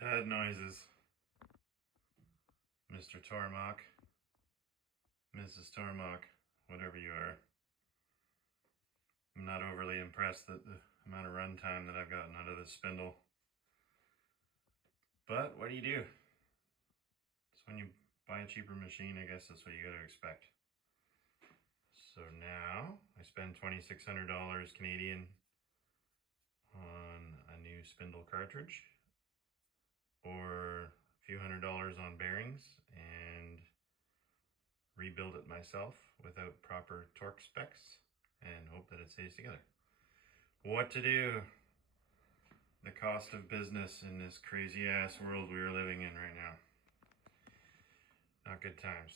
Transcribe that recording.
Bad noises. Mr. Tormach, Mrs. Tormach, whatever you are. I'm not overly impressed at the amount of runtime that I've gotten out of this spindle. But what do you do? So when you buy a cheaper machine, I guess that's what you got to expect. So now I spend $2,600 Canadian on a new spindle cartridge, or a few $100s on bearings, and rebuild it myself without proper torque specs and hope that it stays together. What to do? The cost of business in this crazy ass world we are living in right now. Not good times.